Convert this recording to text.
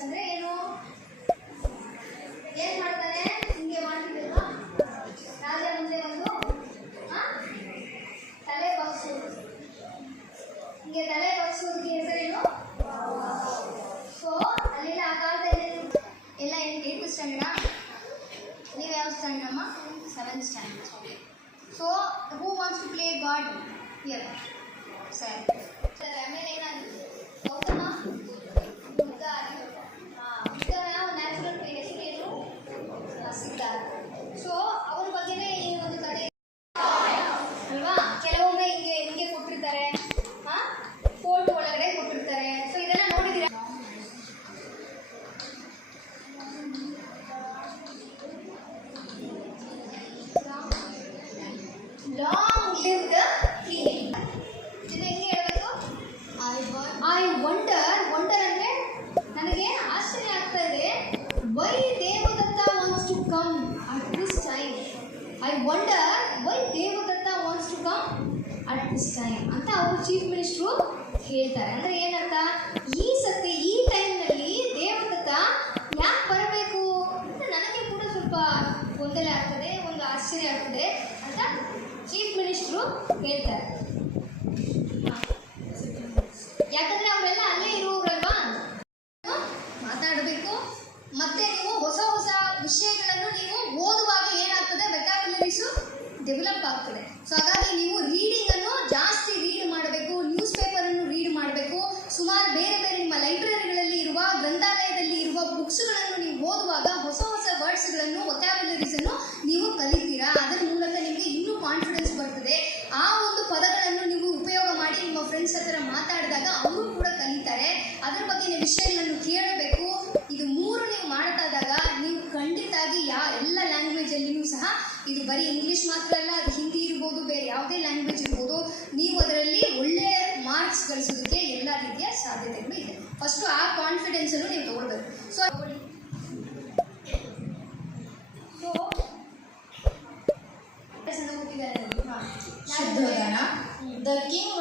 ಅಂದ್ರೆ ಏನು ಏನ್ ಮಾಡ್ತಾನೆ ಹಿಂಗೆ ಮಾಡ್ತಿದ್ದಲ್ವಾ ರಾಜ ಮುಂದೆ ಒಂದು ತಲೆ ಬಗ್ಸೋದು ಹಿಂಗೆ ತಲೆ ಬಗ್ಸೋದಕ್ಕೆ ಹೆಸರೇನು ಸೊ ಅಲ್ಲಿನ ಆ ಕಾಲದಲ್ಲಿ ಎಲ್ಲ ಎಂಟು ಸ್ಟ್ಯಾಂಡ ನೀವು ಯಾವ ಸ್ಟ್ಯಾಂಡ್ ನಮ್ಮ seventh stand so who wants to play god year ಸರಿ ಸರ್ ಐ ಮೀನ್ ಅಲ್ವಾ ಕೆಲವೊಮ್ಮೆ ಹಿಂಗೆ ಹಿಂಗೆ ಕೊಟ್ಟಿರ್ತಾರೆ. ಫೋಟೋ ಒಳಗಡೆ ಕೊಟ್ಟಿರ್ತಾರೆ. ಸೊ ಇದೆಲ್ಲ ನೋಡಿದ್ದೀರಾ? ಲಾಂಗ್ ಲಿವ್ ದ ಕ್ಲೀನಿಂಗ್ ಇದು ಹೆಂಗೆ ಹೇಳಬೇಕು? ಐ ವಂಡರ್ ವಂಡರ್ ಅಂದರೆ ನನಗೆ ಆಶ್ಚರ್ಯ ಆಗ್ತಾ ಇದೆ. Why Devadatta wants to come at this time I wonder why Devadatta wants to come at this ಅಂತ ಅವರು ಚೀಫ್ ಮಿನಿಸ್ಟ್ರು ಹೇಳ್ತಾರೆ. ಅಂದರೆ ಏನರ್ಥ? ಈ ಸತಿ, ಈ ಟೈಮ್ನಲ್ಲಿ ದೇವದತ್ತ ಯಾಕೆ ಬರಬೇಕು ಅಂತ ನನಗೆ ಕೂಡ ಸ್ವಲ್ಪ ಗೊಂದಲ ಆಗ್ತದೆ, ಒಂದು ಆಶ್ಚರ್ಯ ಆಗ್ತದೆ ಅಂತ ಚೀಫ್ ಮಿನಿಸ್ಟ್ರು ಹೇಳ್ತಾರೆ. ಯಾಕಂದ್ರೆ ಅವರೆಲ್ಲ ಅಲ್ಲೇ ಇರುವವರಲ್ವಾ? ಮಾತಾಡಬೇಕು. ಮತ್ತೆ ನೀವು ಹೊಸ ಹೊಸ ವಿಷಯಗಳನ್ನು ನೀವು ಓದುವಾಗ ಏನಾಗ್ತದೆ ವೆಕಾಬುಲರೀಸು ಡೆವಲಪ್ ಆಗ್ತದೆ. ಸೊ ಹಾಗಾಗಿ ನೀವು ರೀಡಿಂಗ್ ಬುಕ್ಸ್ಗಳನ್ನು ನೀವು ಓದುವಾಗ ಹೊಸ ಹೊಸ ವರ್ಡ್ಸ್ಗಳನ್ನು ವೊಕ್ಯಾಬುಲರೀಸ್ ಅನ್ನು ನೀವು ಕಲಿತೀರಾ? ಅದರ ಮೂಲಕ ನಿಮಗೆ ಇನ್ನೂ ಕಾನ್ಫಿಡೆನ್ಸ್ ಬರ್ತದೆ. ಆ ಒಂದು ಪದಗಳನ್ನು ನೀವು ಉಪಯೋಗ ಮಾಡಿ ನಿಮ್ಮ ಫ್ರೆಂಡ್ಸ್ ಹತ್ರ ಮಾತಾಡಿದಾಗ ಅವರು ಕೂಡ ಕಲಿತಾರೆ. ಅದರ ಬಗ್ಗೆ ವಿಷಯಗಳನ್ನು ಕೇಳಬೇಕು. ಇದು ಮೂರು ನೀವು ಮಾಡ್ತಾದಾಗ ನೀವು ಖಂಡಿತಾಗಿ ಯಾವ ಎಲ್ಲ ಲ್ಯಾಂಗ್ವೇಜಲ್ಲಿಯೂ ಸಹ ಇದು ಬರೀ ಇಂಗ್ಲೀಷ್ ಮಾತ್ರ ಅಲ್ಲ, ಅದು ಹಿಂದಿ ಇರ್ಬೋದು, ಬೇರೆ ಯಾವುದೇ ಲ್ಯಾಂಗ್ವೇಜ್ ಇರ್ಬೋದು. ನೀವು शुद्ध होता ना द किंग